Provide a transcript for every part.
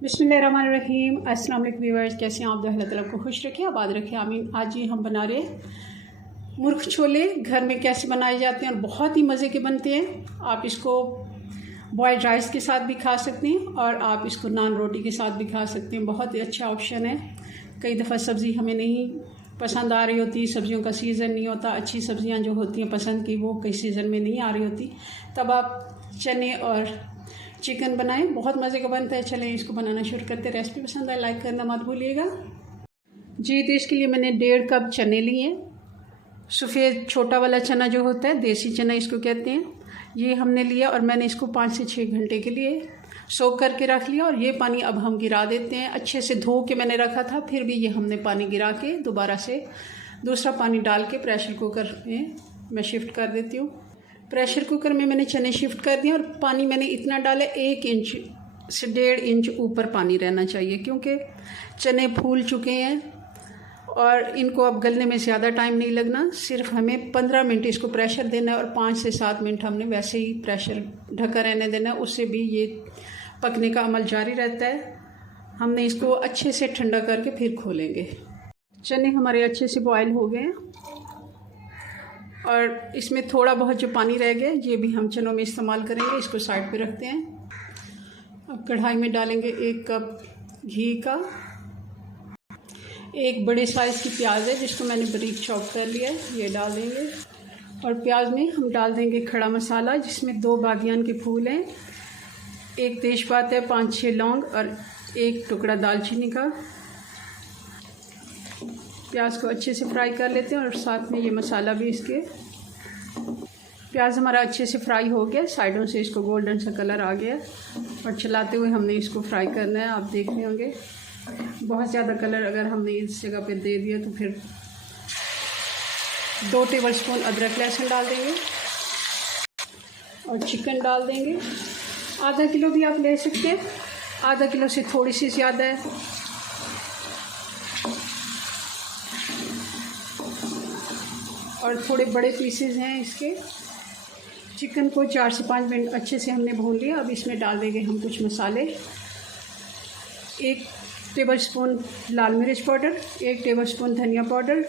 बिस्मिल्लाहिर्रहमानिर्रहीम। अस्सलाम वालेकुम व्यूअर्स, कैसे हैं आप? अल्लाह ताला को खुश रखे, आबाद रखे, आमीन। आज ही हम बना रहे मुर्ग छोले। घर में कैसे बनाए जाते हैं और बहुत ही मज़े के बनते हैं। आप इसको बॉयल्ड राइस के साथ भी खा सकते हैं और आप इसको नान रोटी के साथ भी खा सकते हैं। बहुत ही अच्छा ऑप्शन है। कई दफ़ा सब्ज़ी हमें नहीं पसंद आ रही होती, सब्ज़ियों का सीज़न नहीं होता, अच्छी सब्ज़ियाँ जो होती हैं पसंद की वो कई सीज़न में नहीं आ रही होती, तब आप चने और चिकन बनाएं, बहुत मज़े का बनता है। चलें इसको बनाना शुरू करते हैं। रेसिपी पसंद आए लाइक करना मत भूलिएगा जी। तो इसके लिए मैंने 1.5 कप चने लिए हैं। सफ़ेद छोटा वाला चना जो होता है, देसी चना इसको कहते हैं, ये हमने लिया और मैंने इसको 5 से 6 घंटे के लिए सोक करके रख लिया। और ये पानी अब हम गिरा देते हैं। अच्छे से धो के मैंने रखा था, फिर भी ये हमने पानी गिरा के दोबारा से दूसरा पानी डाल के प्रेशर कुकर में मैं शिफ्ट कर देती हूँ। प्रेशर कुकर में मैंने चने शिफ्ट कर दिए और पानी मैंने इतना डाला, 1 इंच से 1.5 इंच ऊपर पानी रहना चाहिए, क्योंकि चने फूल चुके हैं और इनको अब गलने में ज़्यादा टाइम नहीं लगना। सिर्फ हमें 15 मिनट इसको प्रेशर देना है और 5 से 7 मिनट हमने वैसे ही प्रेशर ढका रहने देना है। उससे भी ये पकने का अमल जारी रहता है। हमने इसको अच्छे से ठंडा करके फिर खोलेंगे। चने हमारे अच्छे से बॉयल हो गए हैं और इसमें थोड़ा बहुत जो पानी रह गया ये भी हम चनों में इस्तेमाल करेंगे। इसको साइड पे रखते हैं। अब कढ़ाई में डालेंगे 1 कप घी का। एक बड़े साइज़ की प्याज है जिसको मैंने बारीक चॉप कर लिया है, ये डाल देंगे। और प्याज में हम डाल देंगे खड़ा मसाला, जिसमें 2 बादियान के फूल हैं, 1 तेज़पात है, 5-6 लौंग और 1 टुकड़ा दालचीनी का। प्याज को अच्छे से फ्राई कर लेते हैं और साथ में ये मसाला भी इसके। प्याज हमारा अच्छे से फ्राई हो गया, साइडों से इसको गोल्डन सा कलर आ गया और चलाते हुए हमने इसको फ्राई करना है। आप देख रहे होंगे बहुत ज़्यादा कलर अगर हमने इस जगह पे दे दिया तो फिर 2 टेबलस्पून अदरक लहसुन डाल देंगे और चिकन डाल देंगे। आधा किलो भी आप ले सकते हैं, आधा किलो से थोड़ी सी ज़्यादा है। और थोड़े बड़े पीसेस हैं इसके। चिकन को 4 से 5 मिनट अच्छे से हमने भून लिया। अब इसमें डाल देंगे हम कुछ मसाले। 1 टेबलस्पून लाल मिर्च पाउडर, 1 टेबलस्पून धनिया पाउडर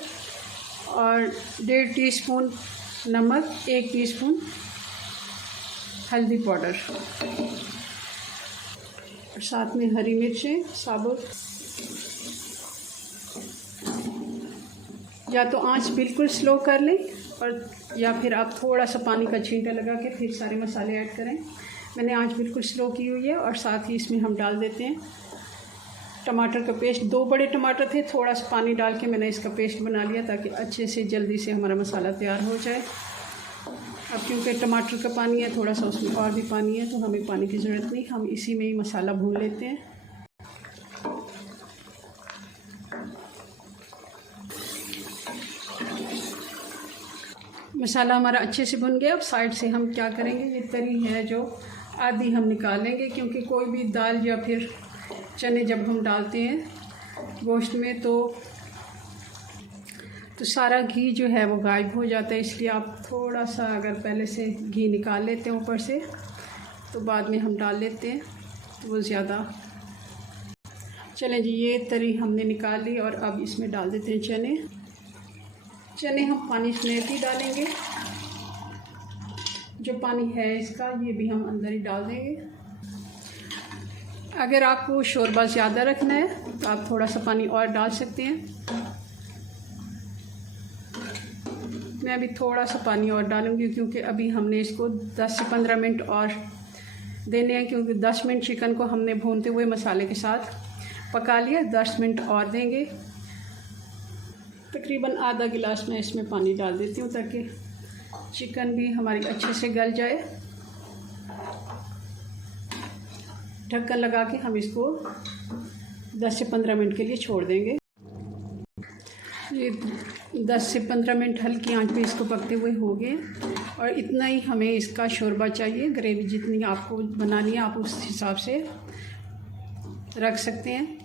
और 1.5 टीस्पून नमक, 1 टीस्पून हल्दी पाउडर और साथ में हरी मिर्चें साबुत। या तो आंच बिल्कुल स्लो कर लें और या फिर आप थोड़ा सा पानी का छींटा लगा के फिर सारे मसाले ऐड करें। मैंने आंच बिल्कुल स्लो की हुई है। और साथ ही इसमें हम डाल देते हैं टमाटर का पेस्ट। 2 बड़े टमाटर थे, थोड़ा सा पानी डाल के मैंने इसका पेस्ट बना लिया ताकि अच्छे से जल्दी से हमारा मसाला तैयार हो जाए। अब क्योंकि टमाटर का पानी है, थोड़ा सा उसमें और भी पानी है, तो हमें पानी की ज़रूरत नहीं, हम इसी में ही मसाला भून लेते हैं। मसाला हमारा अच्छे से भुन गया। अब साइड से हम क्या करेंगे, ये तरी है जो आधी हम निकालेंगे, क्योंकि कोई भी दाल या फिर चने जब हम डालते हैं गोश्त में तो सारा घी जो है वो गायब हो जाता है। इसलिए आप थोड़ा सा अगर पहले से घी निकाल लेते हैं ऊपर से तो बाद में हम डाल लेते हैं तो वो ज़्यादा। चलें जी, ये तरी हमने निकाल ली और अब इसमें डाल देते हैं चने। चने हम पानी समेत ही डालेंगे, जो पानी है इसका ये भी हम अंदर ही डाल देंगे। अगर आपको शोरबा ज़्यादा रखना है तो आप थोड़ा सा पानी और डाल सकते हैं। मैं अभी थोड़ा सा पानी और डालूंगी क्योंकि अभी हमने इसको 10 से 15 मिनट और देने हैं, क्योंकि 10 मिनट चिकन को हमने भूनते हुए मसाले के साथ पका लिया। 10 मिनट और देंगे। तकरीबन आधा गिलास मैं इसमें पानी डाल देती हूँ ताकि चिकन भी हमारी अच्छे से गल जाए। ढक्कन लगा के हम इसको 10 से 15 मिनट के लिए छोड़ देंगे। ये 10 से 15 मिनट हल्की आंच पे इसको पकते हुए हो गए और इतना ही हमें इसका शोरबा चाहिए। ग्रेवी जितनी आपको बनानी है आप उस हिसाब से रख सकते हैं।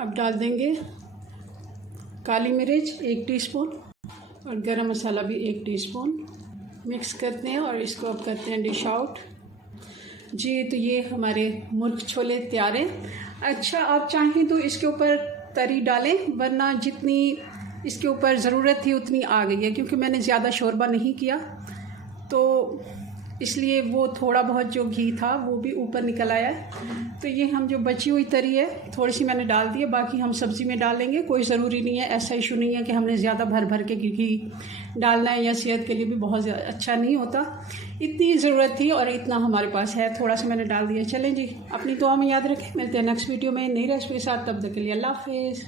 अब डाल देंगे काली मिर्च 1 टीस्पून और गरम मसाला भी 1 टीस्पून। मिक्स करते हैं और इसको अब करते हैं डिश आउट। जी, तो ये हमारे मुर्ग छोले तैयार हैं। अच्छा, आप चाहें तो इसके ऊपर तरी डालें, वरना जितनी इसके ऊपर ज़रूरत थी उतनी आ गई है, क्योंकि मैंने ज़्यादा शोरबा नहीं किया, तो इसलिए वो थोड़ा बहुत जो घी था वो भी ऊपर निकल आया है। तो ये हम जो बची हुई तरी है थोड़ी सी मैंने डाल दी है, बाकी हम सब्ज़ी में डाल लेंगे, कोई ज़रूरी नहीं है, ऐसा इशू नहीं है कि हमने ज़्यादा भर भर के घी डालना है, या सेहत के लिए भी बहुत अच्छा नहीं होता। इतनी ज़रूरत थी और इतना हमारे पास है, थोड़ा सा मैंने डाल दिया। चलें जी, अपनी दुआ में याद रखें, मिलते हैं नेक्स्ट वीडियो में नई रेसिपी के साथ, तब तक के लिए अल्लाह हाफिज़।